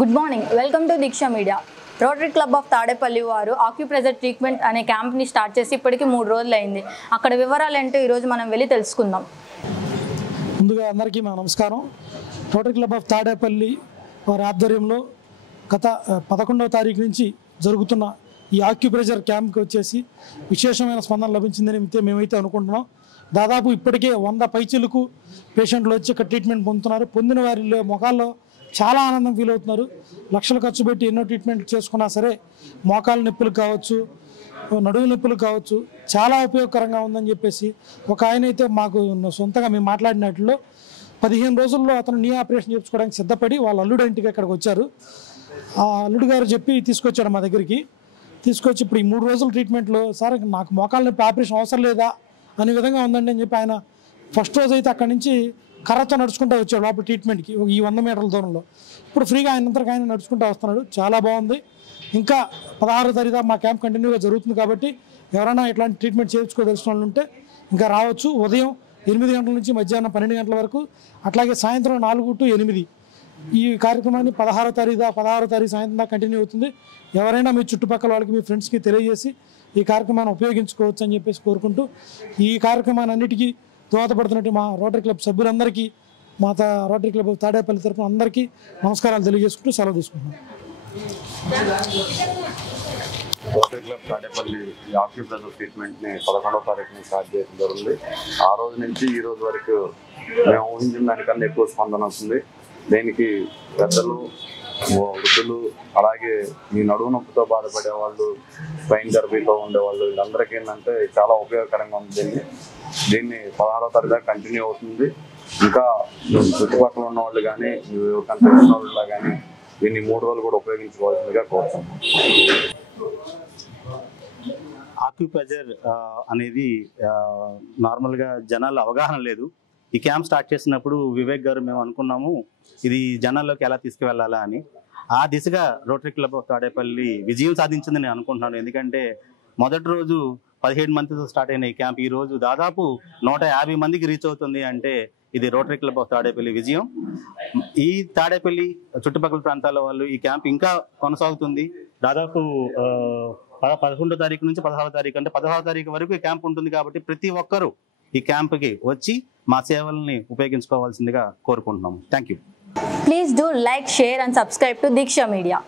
Good morning, welcome to Diksha Media. Rotary club of Tadepalli వారు acupressure treatment అనే క్యాంప్ని start చేసి ఇప్పటికీ 3 రోజులు అయింది. అక్కడ వివరాలు ఏంటో ఈరోజు మనం వెళ్ళి తెలుసుకుందాం. ముందుగా అందరికీ మా నమస్కారం. రోటరీ క్లబ్ ఆఫ్ తాడేపల్లి వారి ఆధ్వర్యంలో గత 11వ తారీఖు నుంచి జరుగుతున్న ఈ ఆక్యుప్రెజర్ క్యాంప్కి వచ్చేసి విశేషమైన స్పందన లభించిందని మేమైతే అనుకుంటున్నాం. దాదాపు ఇప్పటికే 100 పైచీలకు పేషెంట్లు వచ్చి ఇక్కడ ట్రీట్మెంట్ పొందుతున్నారు. పొందిన వారి ముఖాల్లో చాలా ఆనందం ఫీల్ అవుతున్నారు. లక్షలు ఖర్చు పెట్టి ఎన్నో ట్రీట్మెంట్లు చేసుకున్నా సరే మోకాల నొప్పులు కావచ్చు, నడుము నొప్పులు కావచ్చు, చాలా ఉపయోగకరంగా ఉందని చెప్పేసి ఒక ఆయన అయితే మాకు సొంతంగా మేము మాట్లాడినట్లో 15 రోజుల్లో అతను నీ ఆపరేషన్ చేయించుకోవడానికి సిద్ధపడి వాళ్ళ అల్లుడు ఇంటికి అక్కడికి వచ్చారు. ఆ అల్లుడు గారు చెప్పి తీసుకొచ్చాడు మా దగ్గరికి. తీసుకొచ్చి ఇప్పుడు ఈ 3 రోజుల ట్రీట్మెంట్లో సార్ నాకు మోకాల నొప్పి ఆపరేషన్ అవసరం లేదా అనే విధంగా ఉందండి అని చెప్పి ఆయన ఫస్ట్ రోజు అయితే అక్కడి నుంచి కర్రతో నడుచుకుంటూ వచ్చాడు లోపల ట్రీట్మెంట్కి ఈ 100 మీటర్ల దూరంలో. ఇప్పుడు ఫ్రీగా ఆయన నడుచుకుంటూ వస్తున్నాడు. చాలా బాగుంది. ఇంకా 16వ తారీఖు మా క్యాంప్ కంటిన్యూగా జరుగుతుంది కాబట్టి ఎవరైనా ఇట్లాంటి ట్రీట్మెంట్ చేయించుకోదలిసిన వాళ్ళు ఉంటే ఇంకా రావచ్చు. ఉదయం 8 గంటల నుంచి మధ్యాహ్నం 12 గంటల వరకు, అట్లాగే సాయంత్రం 4 to 8 ఈ కార్యక్రమాన్ని 16వ తారీఖు సాయంత్రం దాకా కంటిన్యూ అవుతుంది. ఎవరైనా మీ చుట్టుపక్కల వాళ్ళకి మీ ఫ్రెండ్స్కి తెలియజేసి ఈ కార్యక్రమాన్ని ఉపయోగించుకోవచ్చు అని చెప్పేసి కోరుకుంటూ ఈ కార్యక్రమాన్ని అన్నిటికీ దోహదపడుతున్నట్టు మా రోటరీ క్లబ్ సభ్యులందరికీ, మా రోటరీ క్లబ్ తాడేపల్లి తరఫున అందరికీ నమస్కారాలు తెలియజేసుకుంటూ సెలవు తీసుకుంటున్నాం. రోటరీ క్లబ్ తాడేపల్లి ఆక్యుప్రెజర్ ట్రీట్మెంట్ని 11వ తారీఖుని స్టార్ట్ చేయడం జరిగింది. ఆ రోజు నుంచి ఈ రోజు వరకు మేము ఊహించిన దానికన్నా ఎక్కువ స్పందన వస్తుంది. దీనికి పెద్దలు, వృద్ధులు, అలాగే ఈ నడుము నొప్పితో బాధపడే వాళ్ళు, స్పైన్ థెరపీతో ఉండేవాళ్ళు, వీళ్ళందరికీ ఏంటంటే చాలా ఉపయోగకరంగా ఉంది. దీన్ని 16వ తారీఖు దాకా కంటిన్యూ అవుతుంది. ఇంకా చుట్టుపక్కల ఉన్న వాళ్ళు కానీ, ఎవరికంటే ఉన్న వాళ్ళు కానీ దీన్ని 3 రోజులు కూడా ఉపయోగించుకోవాల్సిందిగా కోరుతున్నాం. ఆక్యుప్రెజర్ అనేది నార్మల్గా జనాల అవగాహన లేదు. ఈ క్యాంప్ స్టార్ట్ చేసినప్పుడు వివేక్ గారు మేము అనుకున్నాము ఇది జనాల్లోకి ఎలా తీసుకువెళ్ళాలా అని. ఆ దిశగా రోటరీ క్లబ్ ఆఫ్ తాడేపల్లి విజయం సాధించిందని నేను అనుకుంటున్నాను. ఎందుకంటే మొదటి రోజు 17 మందితో స్టార్ట్ అయిన ఈ క్యాంప్ ఈ రోజు దాదాపు 150 మందికి రీచ్ అవుతుంది అంటే ఇది రోటరీ క్లబ్ ఆఫ్ తాడేపల్లి విజయం. ఈ తాడేపల్లి చుట్టుపక్కల ప్రాంతాల వాళ్ళు ఈ క్యాంప్ ఇంకా కొనసాగుతుంది. దాదాపు 11వ తారీఖు నుంచి 16వ తారీఖు అంటే 16వ తారీఖు వరకు ఈ క్యాంప్ ఉంటుంది. కాబట్టి ప్రతి ఒక్కరూ ఈ క్యాంప్కి వచ్చి మా సేవల్ని ఉపయోగించుకోవాల్సిందిగా కోరుకుంటున్నాము. Thank you. Please do like, share and subscribe to Diksha media.